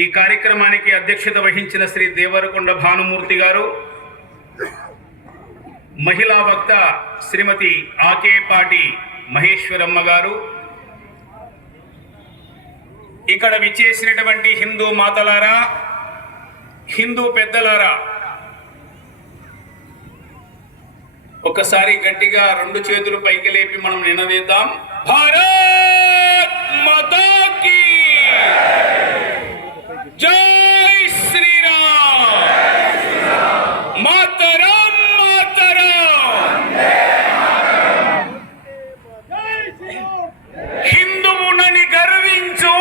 ఈ కార్యక్రమానికి అధ్యక్షత వహించిన శ్రీ దేవరకొండ భానుమూర్తి గారు, మహిళా వక్త శ్రీమతి ఆకేపాటి మహేశ్వరమ్మ గారు, ఇక్కడ విచ్చేసినటువంటి హిందూ మాతలారా, హిందూ పెద్దలారా, ఒకసారి గట్టిగా రెండు చేతులు పైకి లేపి మనం నినదిద్దాం. భారత్ మాతా కీ జై శ్రీరామ్. మాతరం మాతరం. హిందువునని గర్వించు.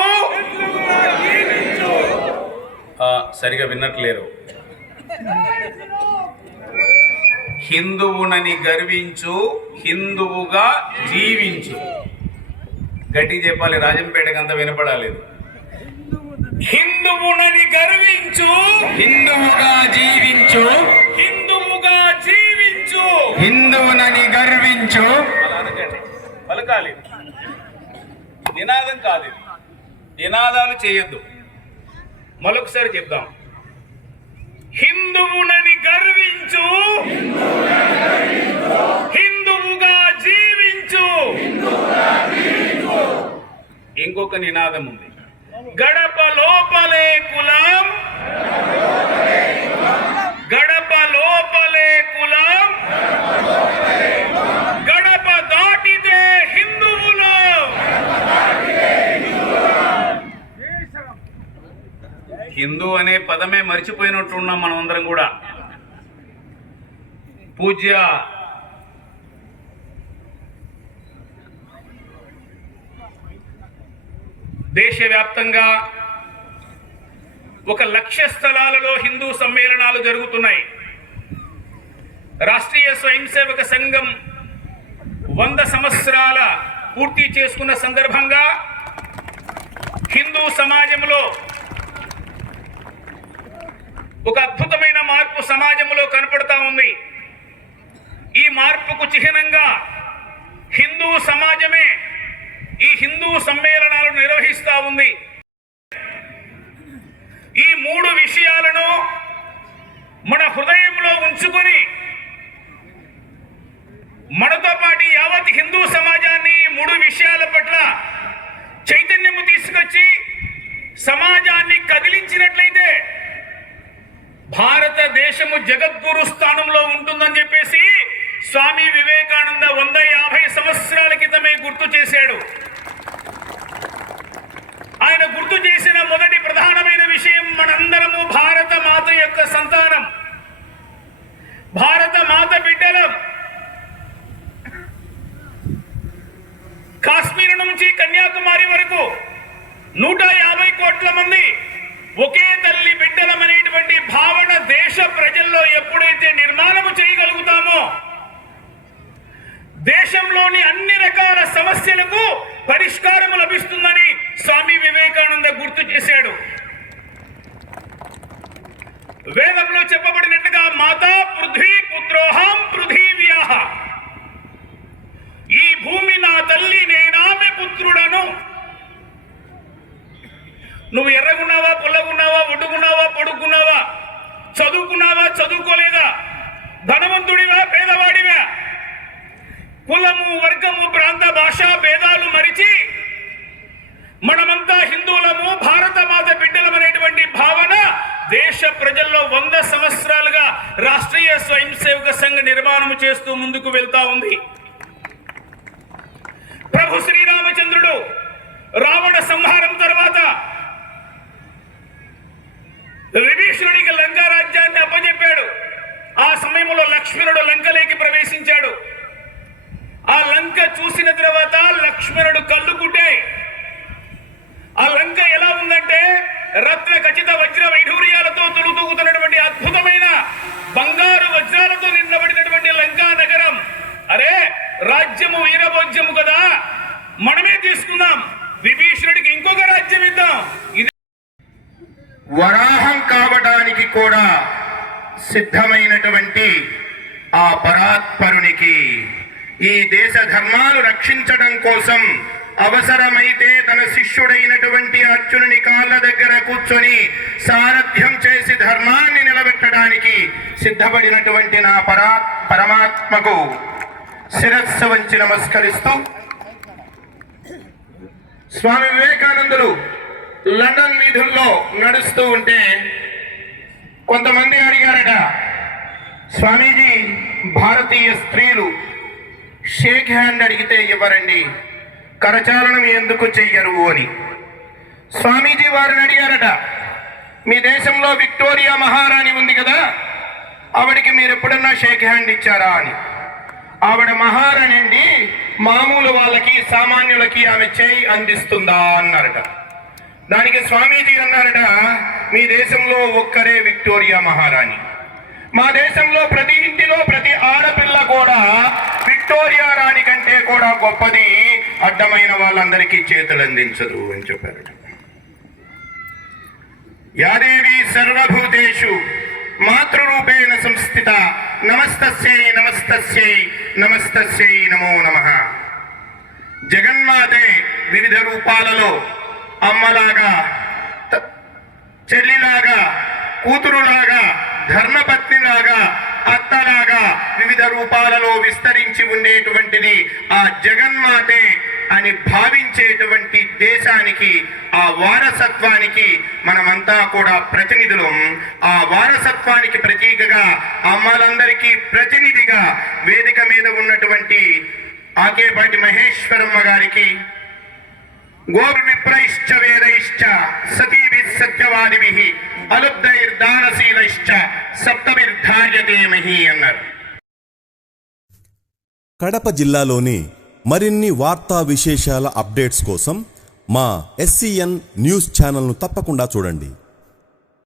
సరిగా విన్నట్లేరు. హిందువునని గర్వించు, హిందువుగా జీవించు. గట్టి చెప్పాలి, రాజంపేటకంతా వినపడాలేదు. హిందువునని గర్వించు, హిందువుగా జీవించు, హిందువుగా జీవించు. హిందువునని గర్వించు. అలా అనకండి, పలకాలి. నినాదం కాదు, నినాదాలు చేయొద్దు. మరొకసారి చెప్దాం. హిందువునని గర్వించు, హిందువుగా జీవించు. ఇంకొక నినాదం ఉంది. గడప లోపలే కులం, గడప లోపలే కులం, గడప దాటితే హిందువులు. హిందూ అనే పదమే మర్చిపోయినట్టున్నాం మనం అందరం కూడా. పూజ్య దేశవ్యాప్తంగా 1,00,000 స్థలాలలో హిందూ సమ్మేళనాలు జరుగుతున్నాయి. రాష్ట్రీయ స్వయం సేవక సంఘం 100 సంవత్సరాల పూర్తి చేసుకున్న సందర్భంగా హిందూ సమాజంలో ఒక అద్భుతమైన మార్పు సమాజంలో కనపడతా ఉంది. ఈ మార్పుకు చిహ్నంగా హిందూ సమాజమే ఈ హిందూ సమ్మేళనాలను నిర్వహిస్తూ ఉంది. ఈ 3 విషయాలను మన హృదయంలో ఉంచుకొని మనతో పాటు యావత్ హిందూ సమాజాన్ని 3 విషయాల పట్ల చైతన్యము తీసుకొచ్చి సమాజాన్ని కదిలించినట్లయితే భారతదేశము జగద్గురు స్థానంలో ఉంటుందని చెప్పేసి స్వామి వివేకానంద 150 సంవత్సరాల క్రితమే గుర్తు చేశాడు. ఆయన గుర్తు చేసిన మొదటి ప్రధానమైన విషయం, మనందరము భారత మాత యొక్క సంతానం, భారత మాత బిడ్డలం. కాశ్మీర్ నుంచి కన్యాకుమారి వరకు 150 కోట్ల మంది ఒకే తల్లి బిడ్డలమనేటువంటి భావన దేశ ప్రజల్లో ఎప్పుడైతే నిర్మాణము చేయగలుగుతామో దేశంలోని అన్ని రకాల సమస్యలకు పరిష్కారం లభిస్తుందని స్వామి వివేకానంద గుర్తు చేశాడు. వేదంలో చెప్పబడినట్టుగా మాతా పృథ్వీ పుత్రోహం పృథివ్యాః, ఈ భూమి నా తల్లి, నేనామె పుత్రుడను. నువ్వు ఎర్రగున్నావా, పుల్లగున్నావా, ఒడ్డుకున్నావా, పొడుగున్నావా, చదువుకున్నావా, చదువుకోలేదా, ధనవంతుడివా, పేదవాడివా, కులము, వర్గము, ప్రాంత, భాషా భేదాలు మరిచి మనమంతా హిందువులము, భారత మాత బిడ్డలమనేటువంటి భావన దేశ ప్రజల్లో 100 సంవత్సరాలుగా రాష్ట్రీయ స్వయం సేవక సంఘ నిర్మాణం చేస్తూ ముందుకు వెళ్తా ఉంది. ప్రభు శ్రీరామచంద్రుడు రావణ సంహారం తర్వాత విభీషణుడికి లంకా రాజ్యాన్ని అప్పచెప్పాడు. ఆ సమయంలో లక్ష్మణుడు లంకలోకి ప్రవేశించాడు. ఆ లంక చూసిన తర్వాత లక్ష్మణుడు కళ్ళు గుడ్డాయి. ఆ లంక ఎలా ఉందంటే రత్న ఖచ్చిత వజ్ర వైఢూర్యాలతో తొలుతూగుతున్నటువంటి అద్భుతమైన బంగారు వజ్రాలతో నిండబడినటువంటి లంకా నగరం. అరే, రాజ్యము వీరభోజ్యము కదా, మనమే తీసుకుందాం, విభీషణుడికి ఇంకొక రాజ్యం ఇద్దాం. వరాహం కావడానికి కూడా సిద్ధమైనటువంటి ఆ పరాత్పరునికి, ఈ దేశ ధర్మాలు రక్షించడం కోసం అవసరమైతే తన శిష్యుడైనటువంటి అర్జునుని కాళ్ళ దగ్గర కూర్చొని సారథ్యం చేసి ధర్మాన్ని నిలబెట్టడానికి సిద్ధపడినటువంటి నా పరమాత్మకు శిరస్సు వంచి నమస్కరిస్తూ, స్వామి వివేకానందులు లండన్ వీధుల్లో నడుస్తూ ఉంటే కొంతమంది అడిగారట, స్వామీజీ భారతీయ స్త్రీలు షేక్ హ్యాండ్ అడిగితే ఇవ్వరండి, కరచాలనం ఎందుకు చెయ్యరు అని. స్వామీజీ వారిని అడిగారట, మీ దేశంలో విక్టోరియా మహారాణి ఉంది కదా, ఆవిడికి మీరు ఎప్పుడన్నా షేక్ హ్యాండ్ ఇచ్చారా అని. ఆవిడ మహారాణి అండి, మామూలు వాళ్ళకి సామాన్యులకి ఆమె చేయి అందిస్తుందా అన్నారట. దానికి స్వామీజీ అన్నారట, మీ దేశంలో ఒక్కరే విక్టోరియా మహారాణి, మా దేశంలో ప్రతి ఇంటిలో ప్రతి ఆడపిల్ల కూడా విక్టోరియా రాణి కంటే కూడా గొప్పది, అడ్డమైన వాళ్ళందరికీ చేతులు అందించదు అని చెప్పారట. యాదేవి సర్వభూతేషు మాతృరూపేణ సంస్థిత నమస్తస్యై నమస్తస్యై నమస్తస్యై నమో నమః. జగన్మాతే వివిధ రూపాలలో అమ్మలాగా, చెల్లిలాగా, కూతురులాగా, ధర్మపత్నిలాగా, అత్తలాగా వివిధ రూపాలలో విస్తరించి ఉండేటువంటిది ఆ జగన్మాతే అని భావించేటువంటి దేశానికి, ఆ వారసత్వానికి మనమంతా కూడా ప్రతినిధులం. ఆ వారసత్వానికి ప్రతీకగా, అమ్మలందరికీ ప్రతినిధిగా వేదిక మీద ఉన్నటువంటి ఆకేపాటి మహేశ్వరమ్మ గారికి, గోర్ విప్రైశ్చ వేదైశ్చ సతీభిః సత్యవాదిభిః అలుబ్ధైర్దానశీలైశ్చ సప్తభిర్ధార్యతే మహీ అన్నారు. కడప జిల్లాలోని మరిన్ని వార్తా విశేషాల అప్డేట్స్ కోసం మా SCN న్యూస్ ఛానల్ను తప్పకుండా చూడండి.